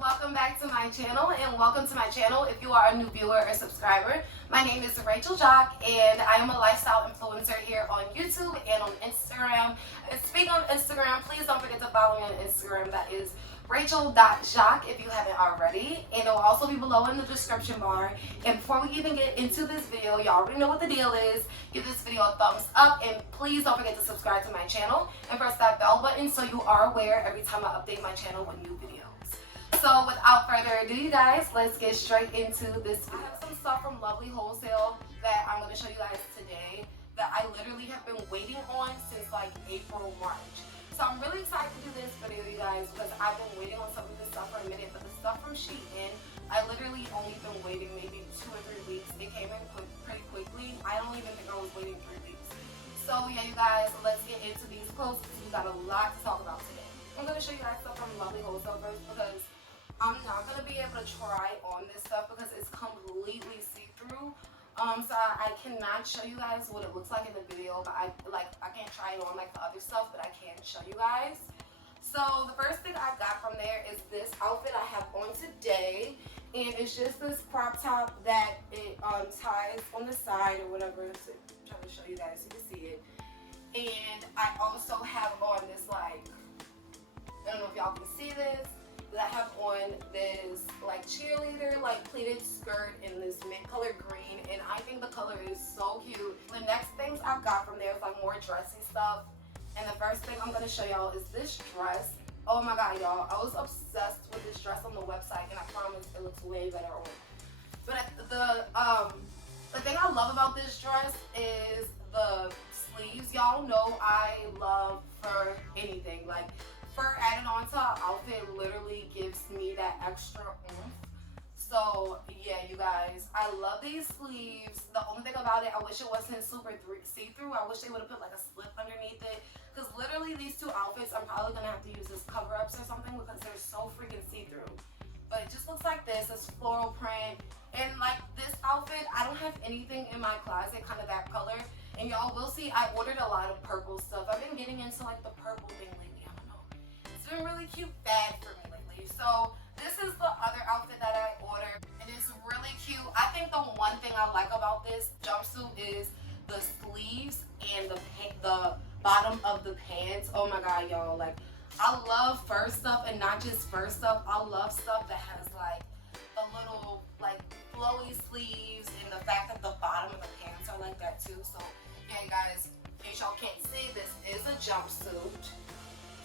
welcome back to my channel, and welcome to my channel if you are a new viewer or subscriber. My name is Rachel Jock, and I am a lifestyle influencer here on YouTube and on Instagram. And speaking of Instagram, please don't forget to follow me on Instagram. That is Rachel.Jock if you haven't already, and it will also be below in the description bar. And before we even get into this video, y'all already know what the deal is. Give this video a thumbs up, and please don't forget to subscribe to my channel and press that bell button so you are aware every time I update my channel with new videos. So without further ado, you guys, let's get straight into this video. I have some stuff from WHOLESALE that I'm going to show you guys today that I literally have been waiting on since like April, March. So I'm really excited to do this video, you guys, because I've been waiting on some of this stuff for a minute. But the stuff from SHEIN, I literally only been waiting maybe 2 or 3 weeks. It came in pretty quickly. I don't even think I was waiting 3 weeks. So yeah, you guys, let's get into these clothes because we got a lot to talk about today. I'm going to show you guys stuff from WHOLESALE first because I'm not going to be able to try on this stuff because it's completely see-through. So I cannot show you guys what it looks like in the video, but I can't try it on like the other stuff, but I can show you guys. So the first thing I got from there is this outfit I have on today, and it's just this crop top that it ties on the side or whatever. So I'm trying to show you guys so you can see it. And I also have on this, like, I don't know if y'all can see this, but I have on this like cheerleader like pleated skirt in this mint color green, and I think the color is so cute. The next things I got from there is like more dressy stuff, and the first thing I'm gonna show y'all is this dress. Oh my god, y'all, I was obsessed with this dress on the website, and I promise it looks way better on. But the thing I love about this dress is the sleeves. Y'all know I love fur anything, like fur added onto an outfit literally gives me that extra oomph. So yeah, you guys, I love these sleeves. The only thing about it, I wish it wasn't super see-through. I wish they would have put like a slip underneath it, because literally these two outfits I'm probably gonna have to use as cover-ups or something because they're so freaking see-through. But it just looks like this. It's floral print, and like this outfit, I don't have anything in my closet kind of that color. And y'all will see I ordered a lot of purple stuff. I've been getting into like the purple thing lately. It's been really cute bag for me lately. So this is the other outfit that I ordered, and it's really cute. I think the one thing I like about this jumpsuit is the sleeves and the bottom of the pants. Oh my god, y'all, like I love fur stuff, and not just fur stuff. I love stuff that has like a little like flowy sleeves, and the fact that the bottom of the pants are like that too. So yeah, you guys, in case y'all can't see, this is a jumpsuit.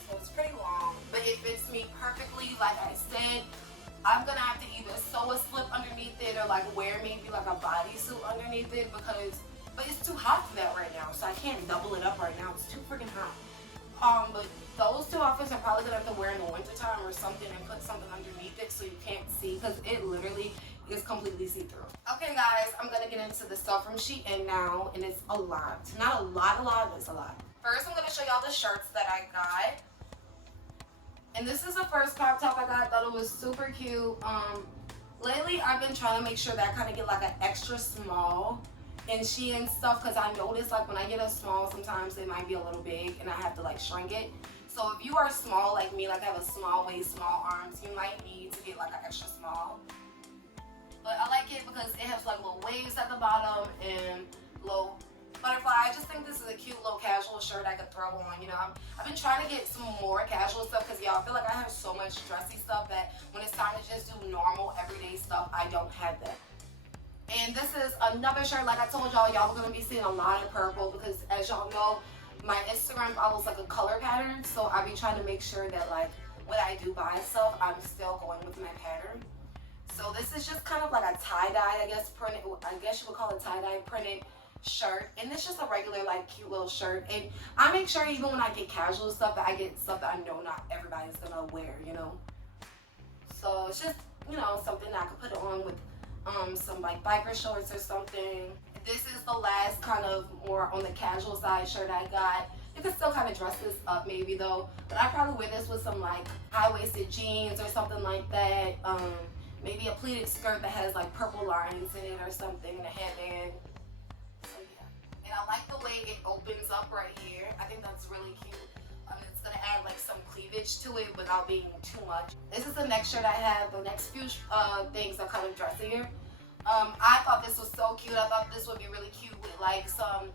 So it's pretty long, but it fits me perfectly. Like I said, I'm gonna have to either sew a slip underneath it or like wear maybe like a bodysuit underneath it but it's too hot for that right now, so I can't double it up right now. It's too freaking hot. But those two outfits I'm probably gonna have to wear in the wintertime or something and put something underneath it so you can't see, because it literally is completely see-through. Okay guys, I'm gonna get into the stuff from SHEIN now, and it's a lot. Not a lot, but it's a lot. First, I'm gonna show y'all the shirts that I got. And this is the first crop top I got. I thought it was super cute. Lately I've been trying to make sure that I kind of get like an extra small in SHEIN stuff, because I noticed like when I get a small, sometimes it might be a little big and I have to like shrink it. So if you are small like me, like I have a small waist, small arms, you might need to get like an extra small. But I like it because it has like little waves at the bottom and little butterfly. I just think this is a cute little casual shirt I could throw on. You know, I've been trying to get some more casual stuff because y'all, I feel like I have so much dressy stuff that when it's time to just do normal everyday stuff, I don't have that. And this is another shirt. Like I told y'all, y'all are going to be seeing a lot of purple because, as y'all know, my Instagram follows like a color pattern. So I be trying to make sure that like when I do buy stuff, I'm still going with my pattern. So this is just kind of like a tie-dye, I guess, printed, I guess you would call it tie-dye printed shirt, and it's just a regular like cute little shirt. And I make sure even when I get casual stuff that I get stuff that I know not everybody's gonna wear, you know. So it's just, you know, something that I could put on with some like biker shorts or something. This is the last kind of more on the casual side shirt I got. You can still kind of dress this up maybe though, but I probably wear this with some like high-waisted jeans or something like that. Maybe a pleated skirt that has like purple lines in it or something, and a headband. So yeah, and I like the way it opens up right here. I think that's really cute. It's gonna to add like some cleavage to it without being too much. This is the next shirt I have. The next few things are kind of dressier. I thought this was so cute. I thought this would be really cute with like some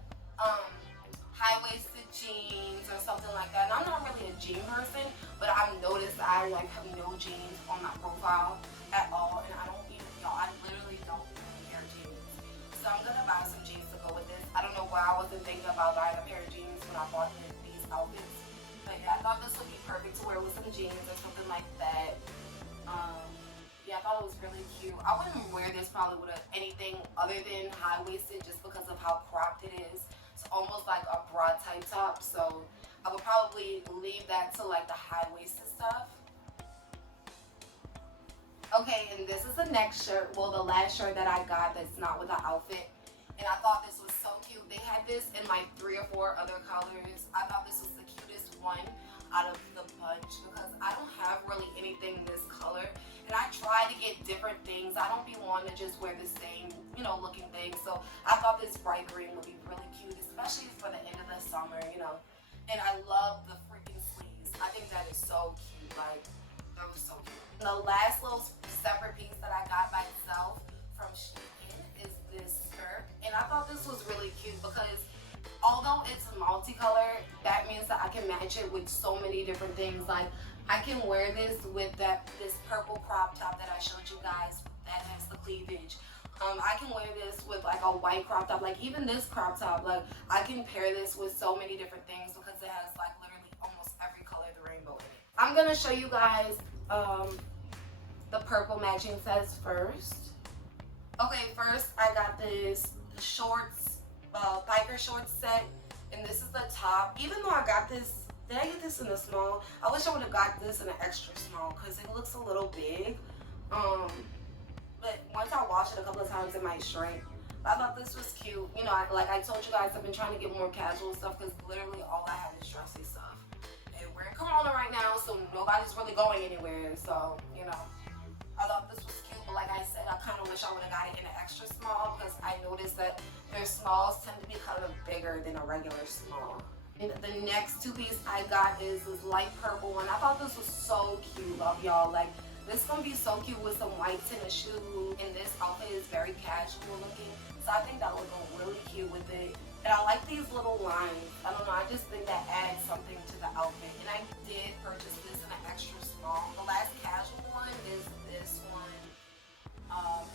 high-waisted jeans or something like that. And I'm not really a jean person, but I've noticed I like have no jeans on my profile at all, and I don't even, y'all, I literally don't even wear jeans. So I'm gonna buy some jeans to go with this. I don't know why I wasn't thinking about buying a pair of jeans when I bought these outfits, but yeah, I thought this would be perfect to wear with some jeans or something like that. Yeah, I thought it was really cute. I wouldn't wear this probably with anything other than high-waisted just because of how cropped it is. It's almost like a bra type top, so I would probably leave that to like the high-waisted stuff. Okay, and this is the next shirt, well, the last shirt that I got that's not with the outfit, and I thought this was so cute. They had this in like 3 or 4 other colors. I thought this was the cutest one out of the bunch because I don't have really anything this color, and I try to get different things. I don't be wanting to just wear the same, you know, looking thing. So I thought this bright green would be really cute, especially for the end of the summer, you know. And I love the freaking sleeves. I think that is so cute. Like, that was so cute. The last little separate piece that I got by itself from SHEIN is this skirt, and I thought this was really cute because although it's multicolored, that means that I can match it with so many different things. Like, I can wear this with this purple crop top that I showed you guys that has the cleavage. I can wear this with like a white crop top, like even this crop top. Like, I can pair this with so many different things because it has like literally almost every color of the rainbow in it. I'm gonna show you guys the purple matching sets first. Okay, first I got this shorts, biker shorts set, and this is the top. Even though I got this, did I get this in a small? I wish I would have got this in an extra small because it looks a little big. But once I wash it a couple of times, it might shrink. But I thought this was cute. You know, like I told you guys, I've been trying to get more casual stuff because literally all I have is dressy stuff. And we're in Corona right now, so nobody's really going anywhere. So, you know, I thought this was cute. But like I said, I kind of wish I would have got it in an extra small because I noticed that their smalls tend to be kind of bigger than a regular small. And the next 2 piece I got is this light purple one. I thought this was so cute, love y'all. Like, this is gonna be so cute with some white tennis shoes, and this outfit is very casual looking, so I think that would go really cute with it. And I like these little lines. I don't know, I just think that adds something to the outfit. And I did purchase this in an extra small. The last casual one is this one,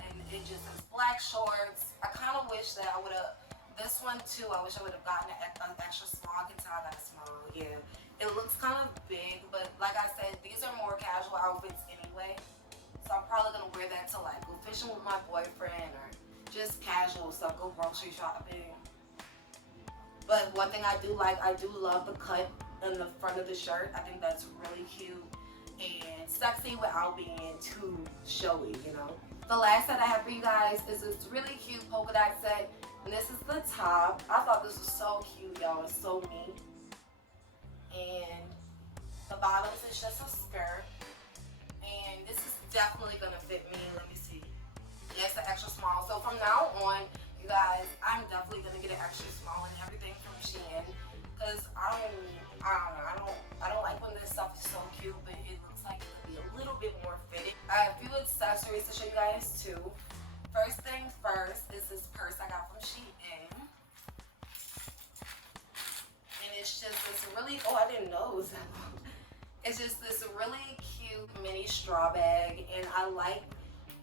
and it just has black shorts. I kind of wish that I would have, this one too, I wish I would have gotten an extra small. I can tell I got a small, yeah. It looks kind of big, but like I said, these are more casual outfits anyway. So I'm probably gonna wear that to like go fishing with my boyfriend or just casual stuff, go grocery shopping. But one thing I do like, I do love the cut in the front of the shirt. I think that's really cute and sexy without being too showy, you know. The last set I have for you guys is this really cute polka dot set, and this is the top. I thought this was so cute, y'all. It's so neat. And the bottoms is just a skirt, and this is definitely gonna fit me. Let me see. Yeah, it's an extra small. So from now on, you guys, I'm definitely gonna get an extra small and everything from SHEIN because I don't like when this stuff is so cute, but it looks like it could be a little bit more fitted. I have a few accessories to show you guys too. First things first is this purse I got from SHEIN. It's just this really, oh, I didn't know it was that long. It's just this really cute mini straw bag, and I like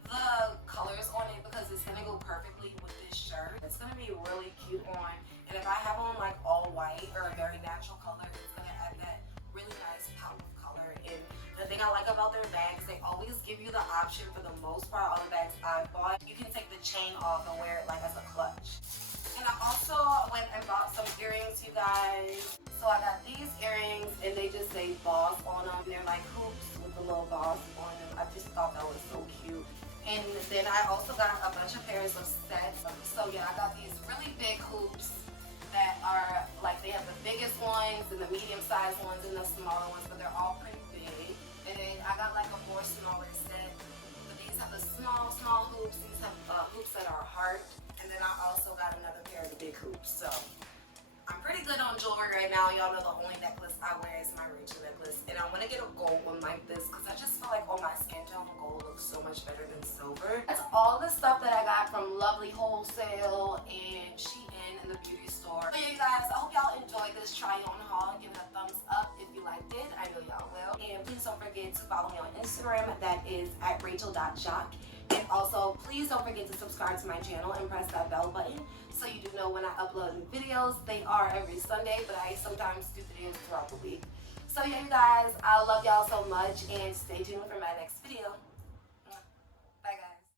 the colors on it because it's gonna go perfectly with this shirt. It's gonna be really cute on, and if I have on like all white or a very natural color, it's gonna add that really nice pop of color. And the thing I like about their bags, they always give you the option, for the most part, all the bags I've bought, you can take the chain off and wear it like as a clutch. And I also went and bought some earrings, you guys. So I got these earrings, and they just say boss on them. They're like hoops with a little boss on them. I just thought that was so cute. And then I also got a bunch of pairs of sets. So yeah, I got these really big hoops that are like, they have the biggest ones and the medium-sized ones and the smaller ones, but they're all pretty big. And then I got like a more smaller set. But these have the small hoops. These have hoops that are heart. And then I also got another pair of the big hoops. So I'm pretty pretty good on jewelry right now. Y'all know the only necklace I wear is my Rachel necklace. And I want to get a gold one like this because I just feel like on my skin tone, gold looks so much better than silver. That's all the stuff that I got from Lovely Wholesale and SHEIN in the beauty store. So yeah, you guys, I hope y'all enjoyed this try on haul. Give it a thumbs up if you liked it. I know y'all will. And please don't forget to follow me on Instagram. That is at rachel.jock. And also, please don't forget to subscribe to my channel and press that bell button so you do know when I upload new videos. They are every Sunday, but I sometimes do videos throughout the week. So yeah, you guys, I love y'all so much and stay tuned for my next video.